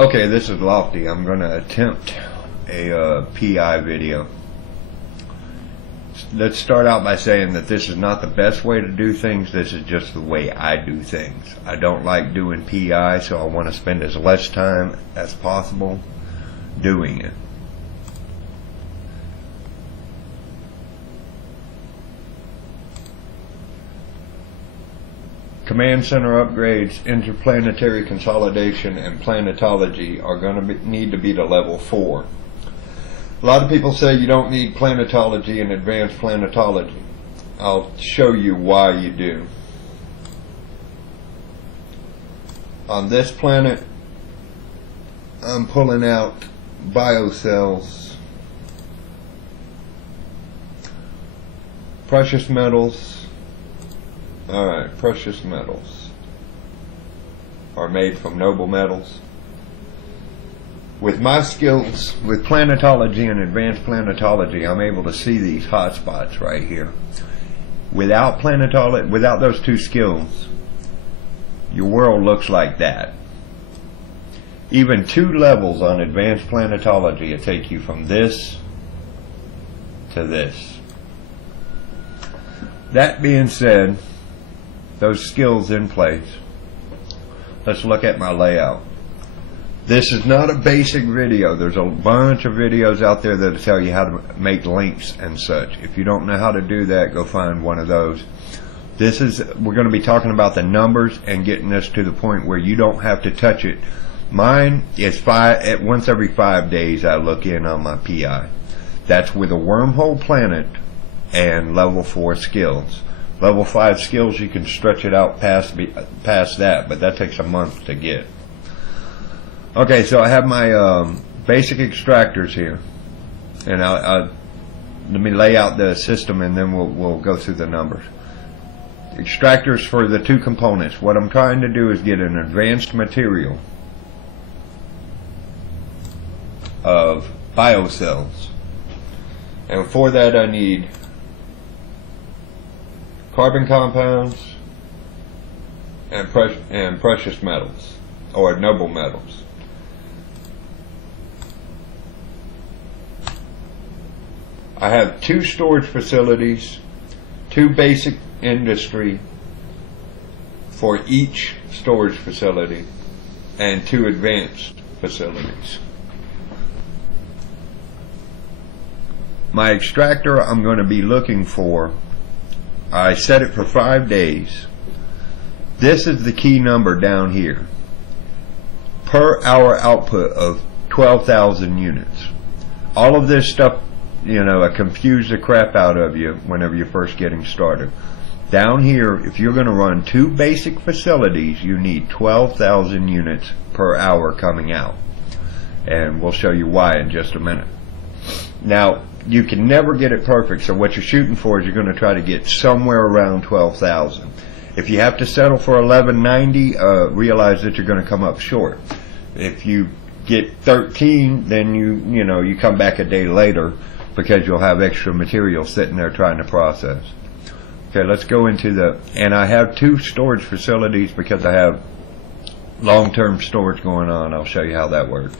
Okay, this is Lofty. I'm going to attempt a PI video. Let's start out by saying that this is not the best way to do things. This is just the way I do things. I don't like doing PI, so I want to spend as less time as possible doing it. Command center upgrades, interplanetary consolidation, and planetology are going to need to be to level 4. A lot of people say you don't need planetology and advanced planetology. I'll show you why you do. On this planet, I'm pulling out biocells, precious metals. Alright, precious metals are made from noble metals. With my skills with planetology and advanced planetology, I'm able to see these hotspots right here. Without planetology, without those two skills, your world looks like that. Even 2 levels on advanced planetology will take you from this to this. That being said, those skills in place, let's look at my layout. This is not a basic video. There's a bunch of videos out there that tell you how to make links and such. If you don't know how to do that, go find one of those. We're going to be talking about the numbers and getting this to the point where you don't have to touch it. Mine is once every 5 days I look in on my PI. That's with a wormhole planet and level 4 skills. Level 5 skills, you can stretch it out past that, but that takes a month to get. Okay, so I have my basic extractors here, and let me lay out the system, and then we'll go through the numbers. Extractors for the 2 components. What I'm trying to do is get an advanced material of biocells, and for that I need carbon compounds and precious metals, or noble metals. I have 2 storage facilities, 2 basic industry for each storage facility, and 2 advanced facilities. My extractor I'm going to be looking for, I set it for 5 days. This is the key number down here. Per hour output of 12,000 units. All of this stuff, I confuse the crap out of you whenever you're first getting started. Down here, if you're going to run 2 basic facilities, you need 12,000 units per hour coming out. And we'll show you why in just a minute. Now, you can never get it perfect, so what you're shooting for is you're going to try to get somewhere around 12,000. If you have to settle for 1190, realize that you're going to come up short. If you get 13, then you come back a day later because you'll have extra material sitting there trying to process. Okay, let's go into and I have 2 storage facilities because I have long-term storage going on. I'll show you how that works.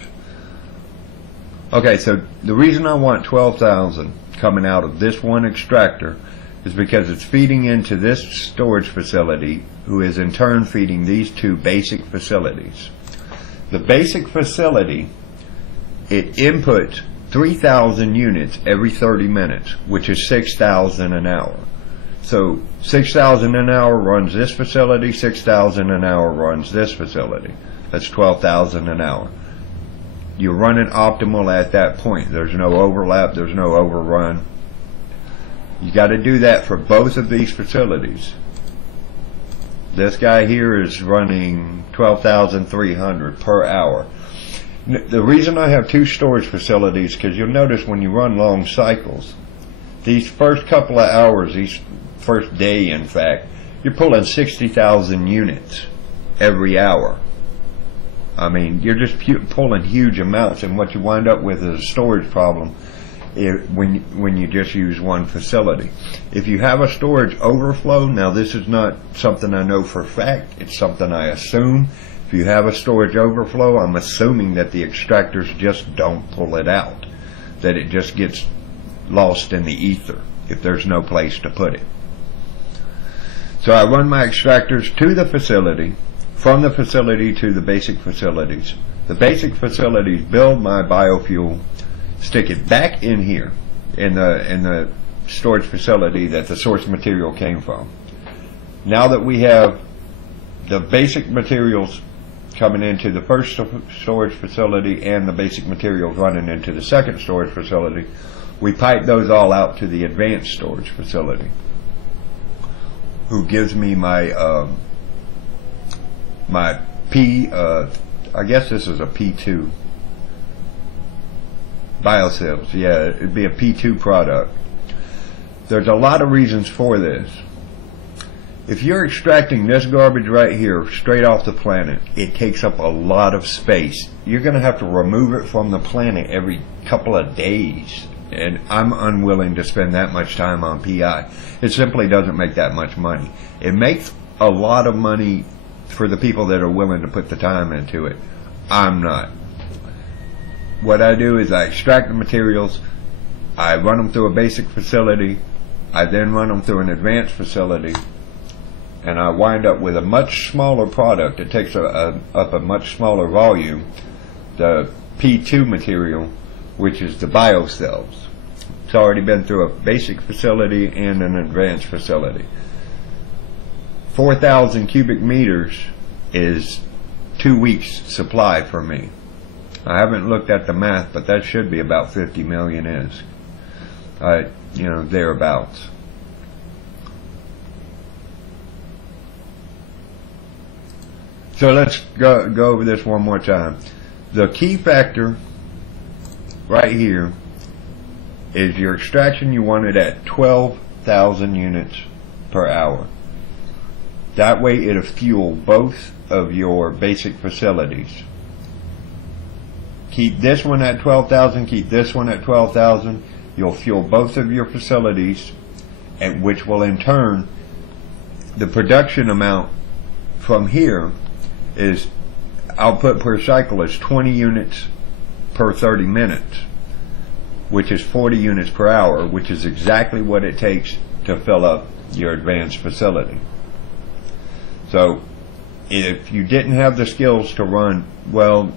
Okay, so the reason I want 12,000 coming out of this one extractor is because it's feeding into this storage facility, who is in turn feeding these 2 basic facilities. The basic facility, it inputs 3,000 units every 30 minutes, which is 6,000 an hour. So 6,000 an hour runs this facility, 6,000 an hour runs this facility. That's 12,000 an hour. You're running optimal at that point. There's no overlap, there's no overrun. You got to do that for both of these facilities. This guy here is running 12,300 per hour. The reason I have 2 storage facilities, because you'll notice when you run long cycles, these first couple of hours, these first day in fact, you're pulling 60,000 units every hour. I mean, you're just pulling huge amounts, and what you wind up with is a storage problem when you just use one facility. If you have a storage overflow, now this is not something I know for a fact, it's something I assume. If you have a storage overflow, I'm assuming that the extractors just don't pull it out, that it just gets lost in the ether if there's no place to put it. So I run my extractors to the facility, from the facility to the basic facilities. The basic facilities build my biofuel, stick it back in here in the storage facility that the source material came from. Now that we have the basic materials coming into the first storage facility and the basic materials running into the second storage facility, we pipe those all out to the advanced storage facility, who gives me my I guess this is a P2 biosils. Yeah, it'd be a P2 product. There's a lot of reasons for this. If you're extracting this garbage right here straight off the planet, it takes up a lot of space. You're going to have to remove it from the planet every couple of days, and I'm unwilling to spend that much time on PI. It simply doesn't make that much money. It makes a lot of money for the people that are willing to put the time into it. I'm not. What I do is I extract the materials, I run them through a basic facility, I then run them through an advanced facility, and I wind up with a much smaller product. It takes up a much smaller volume, the P2 material, which is the biocels. It's already been through a basic facility and an advanced facility. 4,000 cubic meters is 2 weeks supply for me. I haven't looked at the math, but that should be about 50 million is. Thereabouts. So let's go over this one more time. The key factor right here is your extraction. You want it at 12,000 units per hour. That way it'll fuel both of your basic facilities. Keep this one at 12,000, keep this one at 12,000. You'll fuel both of your facilities, and which will in turn, the production amount from here is output per cycle is 20 units per 30 minutes, which is 40 units per hour, which is exactly what it takes to fill up your advanced facility. So if you didn't have the skills to run, well,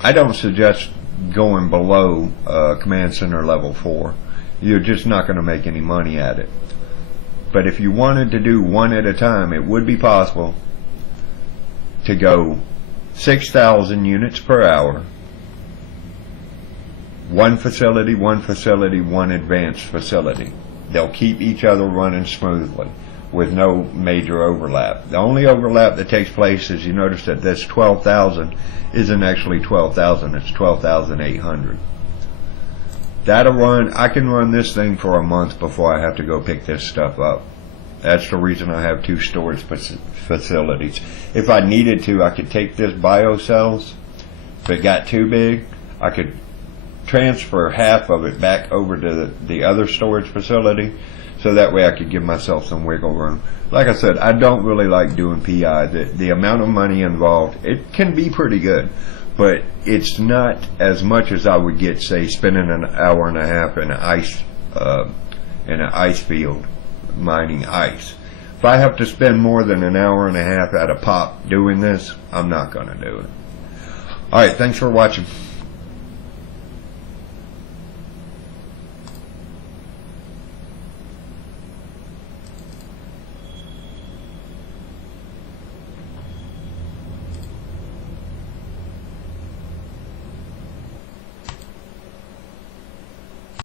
I don't suggest going below Command Center level 4. You're just not going to make any money at it. But if you wanted to do one at a time, it would be possible to go 6,000 units per hour, one facility, one advanced facility. They'll keep each other running smoothly with no major overlap. The only overlap that takes place is you notice that this 12,000 isn't actually 12,000, it's 12,800. That'll run, I can run this thing for a month before I have to go pick this stuff up. That's the reason I have 2 storage facilities. If I needed to, I could take this biocels. If it got too big, I could transfer half of it back over to the other storage facility, so that way I could give myself some wiggle room. Like I said, I don't really like doing PI. The amount of money involved, it can be pretty good, but it's not as much as I would get, say, spending an hour and a half in an ice field mining ice. If I have to spend more than an hour and a half at a pop doing this, I'm not going to do it. Alright, thanks for watching.